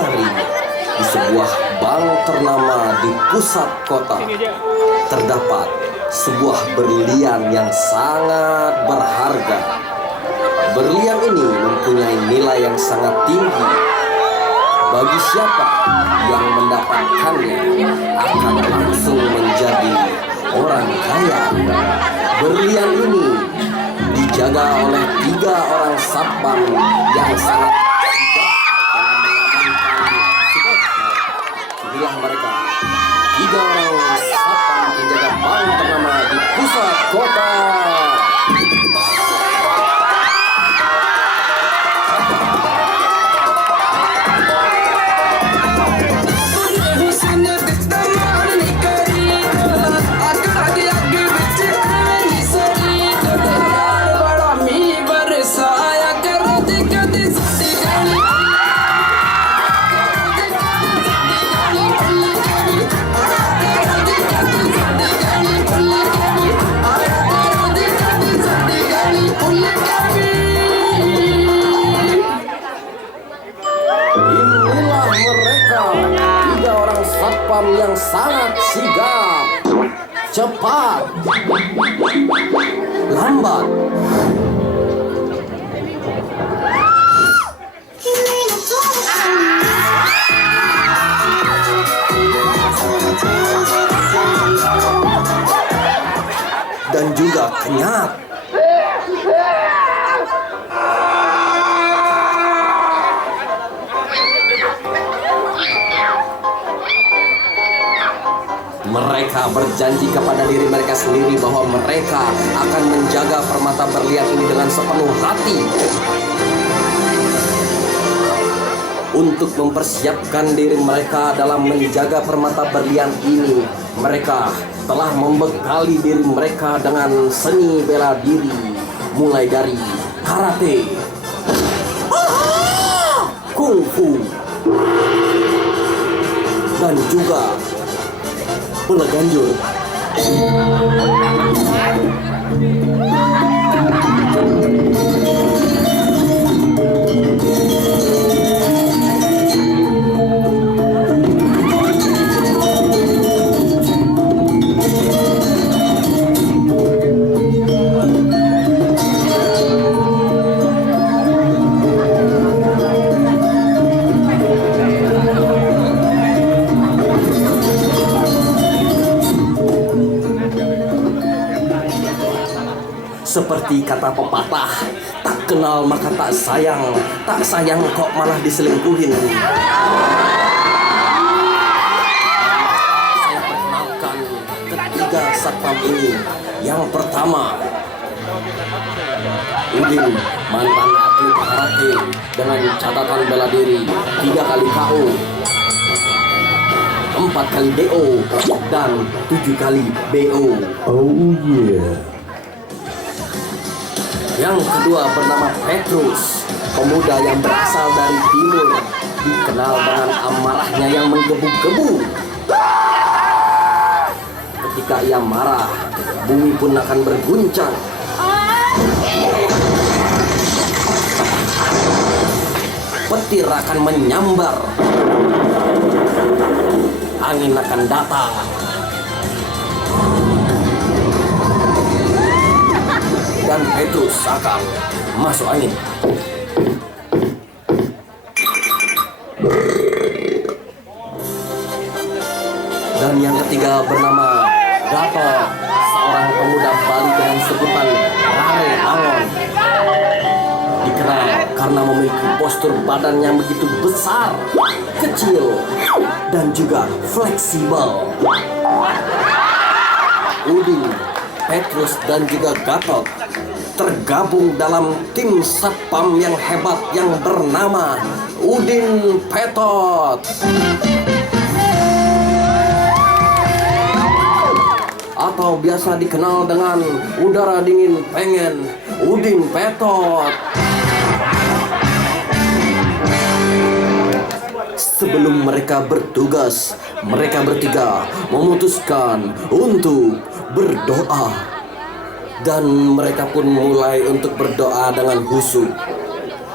hari di sebuah bank ternama di pusat kota terdapat sebuah berlian yang sangat berharga. Berlian ini mempunyai nilai yang sangat tinggi. Bagi siapa yang mendapatkannya akan langsung menjadi orang kaya. Berlian ini dijaga oleh 3 orang satpam yang sangat sigap dalam mengamankan sebuah. Inilah mereka, 3 orang satpam penjaga bank ternama di pusat kota. Inilah mereka, 3 orang satpam yang sangat sigap, cepat, lambat. Dan juga kenyat. Mereka berjanji kepada diri mereka sendiri bahwa mereka akan menjaga permata berlian ini dengan sepenuh hati. Untuk mempersiapkan diri mereka dalam menjaga permata berlian ini, mereka telah membekali diri mereka dengan seni bela diri, mulai dari karate, kungfu, dan juga bola ganjur. Seperti kata pepatah, tak kenal maka tak sayang kok malah diselingkuhin. Saya perkenalkan ketiga satpam ini. Yang pertama, Udin, mantan atlet karate dengan catatan bela diri 3 kali KO, 4 kali DO, dan 7 kali BO. Oh yeah. Yang kedua bernama Petrus, pemuda yang berasal dari timur, dikenal dengan amarahnya yang menggebu-gebu. Ketika ia marah, bumi pun akan berguncang. Petir akan menyambar, angin akan datang, dan Petrus akan masuk angin. Dan yang ketiga bernama Gatot, seorang pemuda Bali dengan sebutan Rare Angon. Dikenal karena memiliki postur badan yang begitu besar, kecil, dan juga fleksibel. Udin, Petrus, dan juga Gatot tergabung dalam tim satpam yang hebat yang bernama Udin Petot, atau biasa dikenal dengan udara dingin pengen Udin Petot. Sebelum mereka bertugas, mereka bertiga memutuskan untuk berdoa. Dan mereka pun mulai untuk berdoa dengan khusyuk.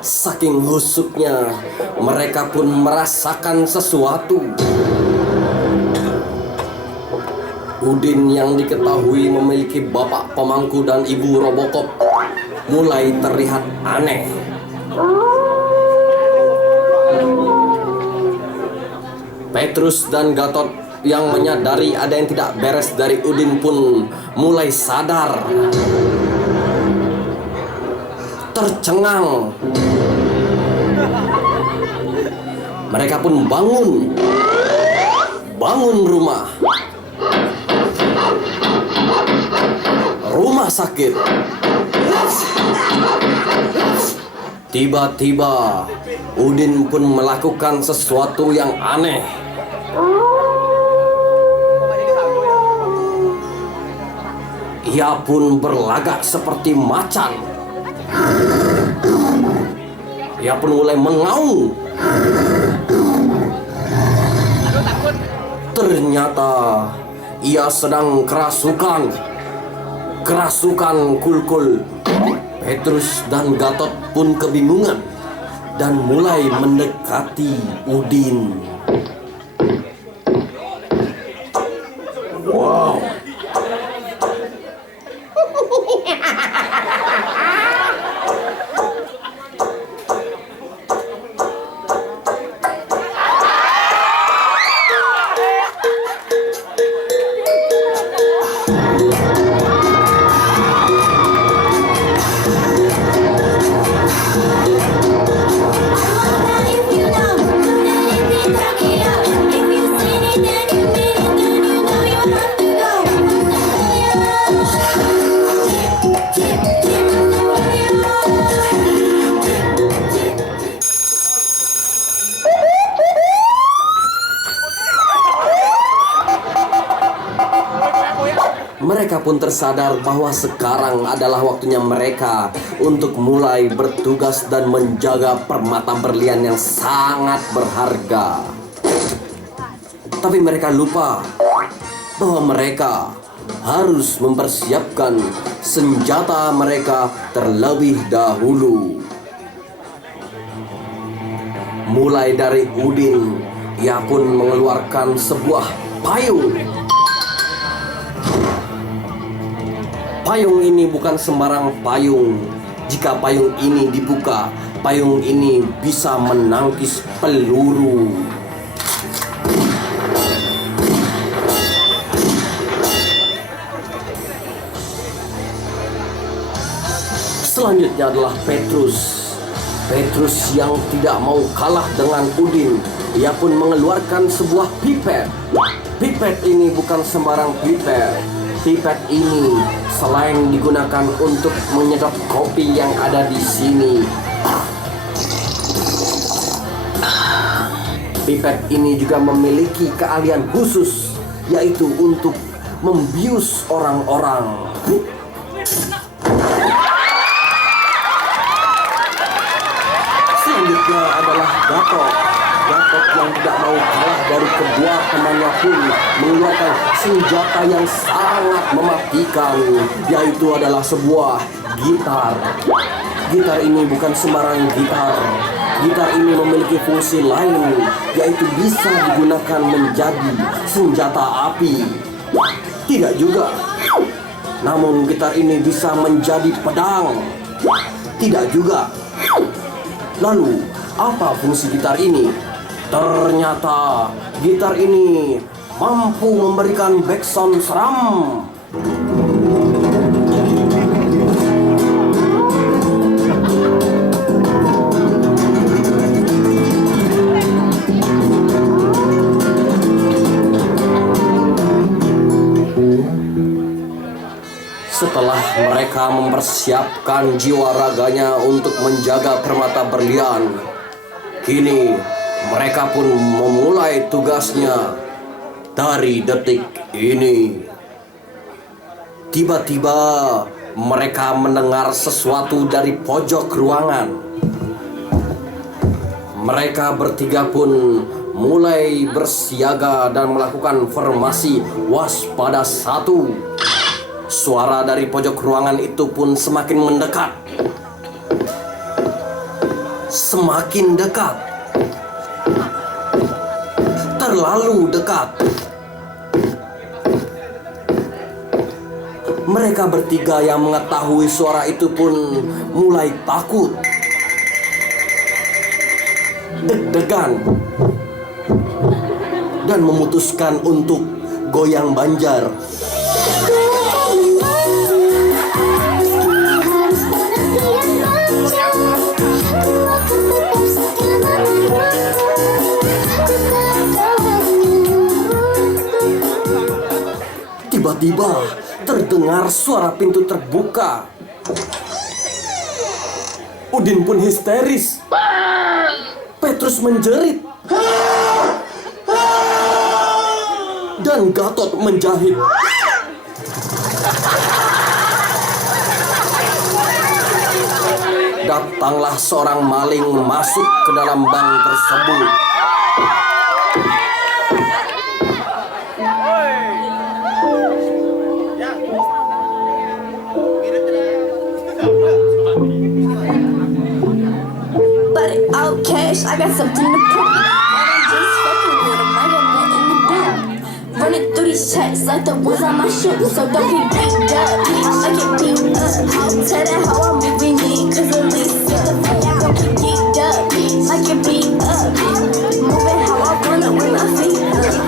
Saking husuknya, mereka pun merasakan sesuatu. Udin yang diketahui memiliki bapak pemangku dan ibu Robocop mulai terlihat aneh. Petrus dan Gatot yang menyadari ada yang tidak beres dari Udin pun mulai sadar. Tercengang. Mereka pun bangun rumah. Rumah sakit. Tiba-tiba Udin pun melakukan sesuatu yang aneh. Ia pun berlagak seperti macan. Ia pun mulai mengaum. Ternyata ia sedang kerasukan kulkul. Petrus dan Gatot pun kebingungan dan mulai mendekati Udin. Wow. Mereka pun tersadar bahwa sekarang adalah waktunya mereka untuk mulai bertugas dan menjaga permata berlian yang sangat berharga. Tapi mereka lupa bahwa mereka harus mempersiapkan senjata mereka terlebih dahulu. Mulai dari Udin, ia pun mengeluarkan sebuah payung. Payung ini bukan sembarang payung. Jika payung ini dibuka, payung ini bisa menangkis peluru. Selanjutnya adalah Petrus. Petrus yang tidak mau kalah dengan Udin. Ia pun mengeluarkan sebuah pipet. Pipet ini bukan sembarang pipet. Pipet ini selain digunakan untuk menyedot kopi yang ada di sini, pipet ini juga memiliki keahlian khusus, yaitu untuk membius orang-orang. Selanjutnya adalah Gatot. Gatot yang tidak mau kalah dari kedua temannya pun mengeluarkan senjata yang sangat mematikan, yaitu adalah sebuah gitar. Gitar ini bukan sembarang gitar. Gitar ini memiliki fungsi lain, yaitu bisa digunakan menjadi senjata api. Tidak juga. Namun gitar ini bisa menjadi pedang. Tidak juga. Lalu, apa fungsi gitar ini? Ternyata gitar ini mampu memberikan backsound seram. Setelah mereka mempersiapkan jiwa raganya untuk menjaga permata berlian, kini mereka pun memulai tugasnya. Dari detik ini, tiba-tiba mereka mendengar sesuatu dari pojok ruangan. Mereka bertiga pun mulai bersiaga dan melakukan formasi waspada 1. Suara dari pojok ruangan itu pun semakin mendekat. semakin dekat. Terlalu dekat. Mereka bertiga yang mengetahui suara itu pun mulai takut, deg-degan, dan memutuskan untuk goyang banjar. Tiba-tiba terdengar suara pintu terbuka. Udin pun histeris. Petrus menjerit. Dan Gatot menjahit. Datanglah seorang maling masuk ke dalam bank tersebut. Cash, I got something to prove. I'm just fucking with him. I got nothing to do. Running through these checks like the ones on my shoes. So don't get beat up, bitch. I get beat up. I'll tell that how I'm moving it. Cause at least don't get geeked up, bitch. I get beat up. Moving how I wanna with my feet up.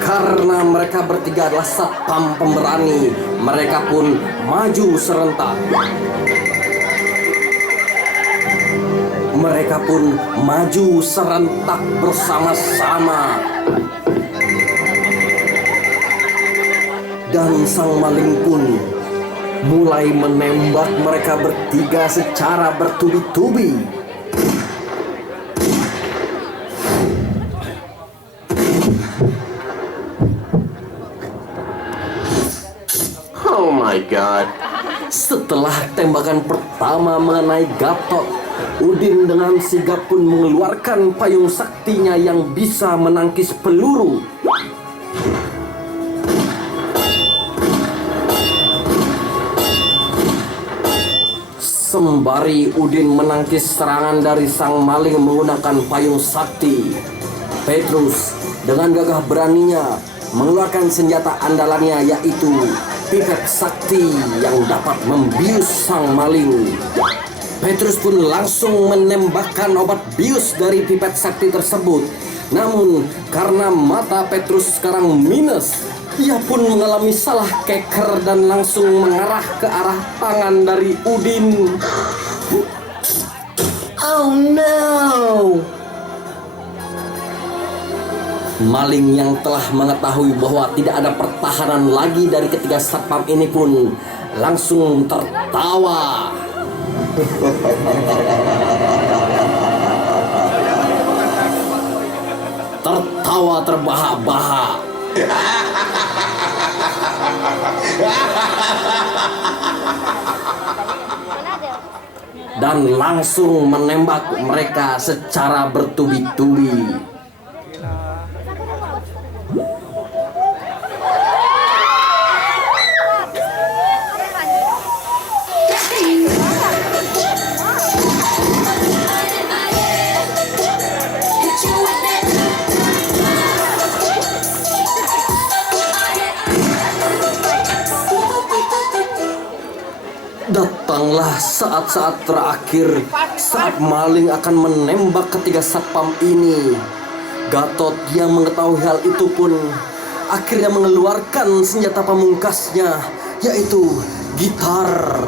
Karena mereka bertiga adalah satpam pemberani, mereka pun maju serentak. Mereka pun maju serentak bersama-sama. Dan sang maling pun mulai menembak mereka bertiga secara bertubi-tubi. Oh my God. Setelah tembakan pertama mengenai Gatot, Udin dengan sigap pun mengeluarkan payung saktinya yang bisa menangkis peluru. Sembari Udin menangkis serangan dari sang maling menggunakan payung sakti, Petrus dengan gagah beraninya mengeluarkan senjata andalannya, yaitu pipet sakti yang dapat membius sang maling. Petrus pun langsung menembakkan obat bius dari pipet sakti tersebut. Namun karena mata Petrus sekarang minus, ia pun mengalami salah keker dan langsung mengarah ke arah tangan dari Udin. Oh no! Maling yang telah mengetahui bahwa tidak ada pertahanan lagi dari ketiga satpam ini pun langsung tertawa. Tertawa terbahak-bahak. Dan langsung menembak mereka secara bertubi-tubi. Datanglah saat-saat terakhir saat maling akan menembak ketiga satpam ini. Gatot yang mengetahui hal itu pun akhirnya mengeluarkan senjata pamungkasnya, yaitu gitar.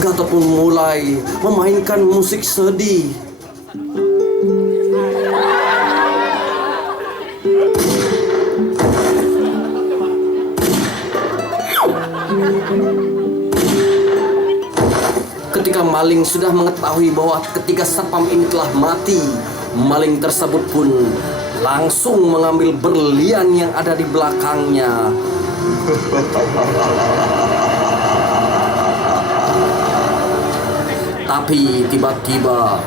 Gatot pun mulai memainkan musik sedih. Ketika maling sudah mengetahui bahwa ketiga satpam ini telah mati, maling tersebut pun langsung mengambil berlian yang ada di belakangnya. Tapi tiba-tiba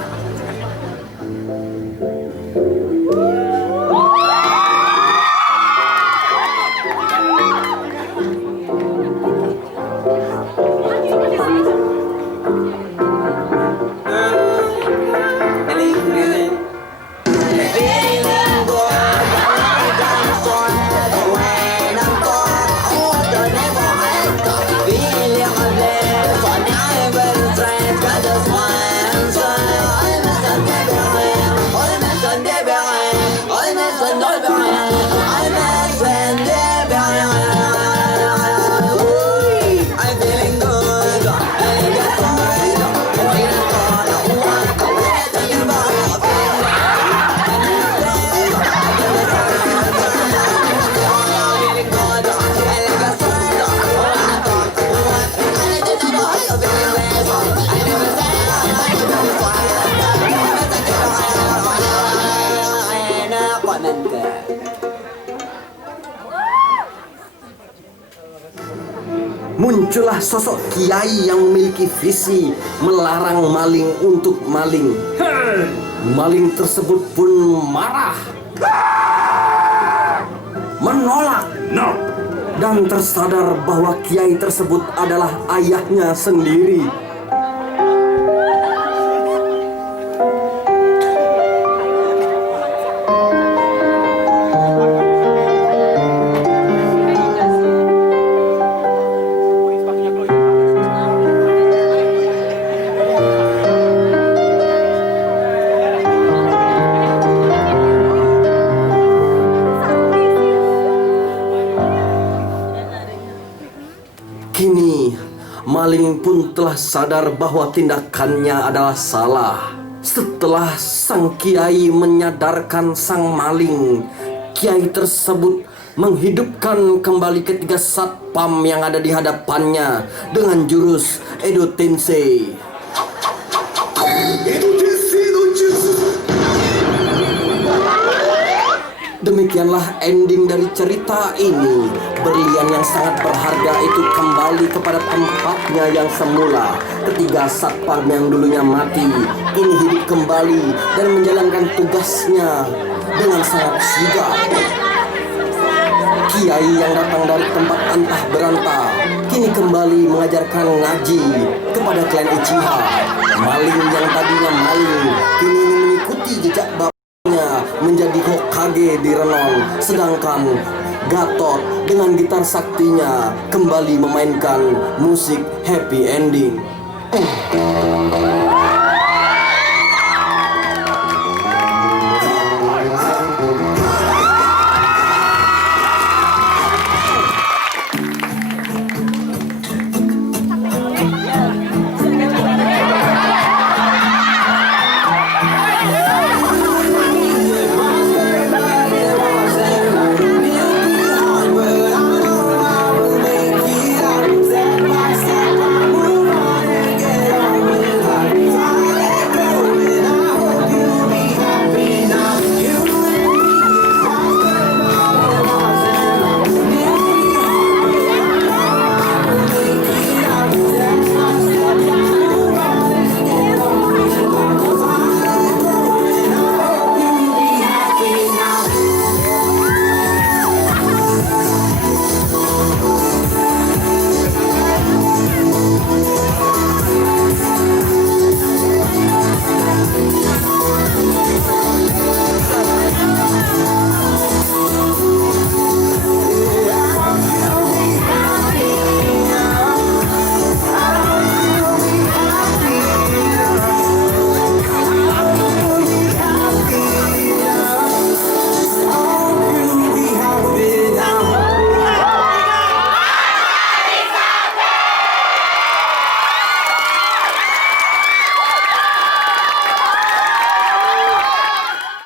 muncullah sosok kiai yang memiliki visi melarang maling untuk maling. Maling tersebut pun marah, menolak, dan tersadar bahwa kiai tersebut adalah ayahnya sendiri. Kini, maling pun telah sadar bahwa tindakannya adalah salah. Setelah sang kiai menyadarkan sang maling, kiai tersebut menghidupkan kembali ketiga satpam yang ada di hadapannya dengan jurus Edo Tensei. Demikianlah ending dari cerita ini. Berlian yang sangat berharga itu kembali kepada tempatnya yang semula. Ketiga satpam yang dulunya mati kini hidup kembali dan menjalankan tugasnya dengan sangat sigap. Kiai yang datang dari tempat antah berantah kini kembali mengajarkan ngaji kepada klan Uchiha. Maling yang tadinya maling kini mengikuti jejak menjadi Hokage di Renon, sedangkan Gatot dengan gitar saktinya kembali memainkan musik happy ending.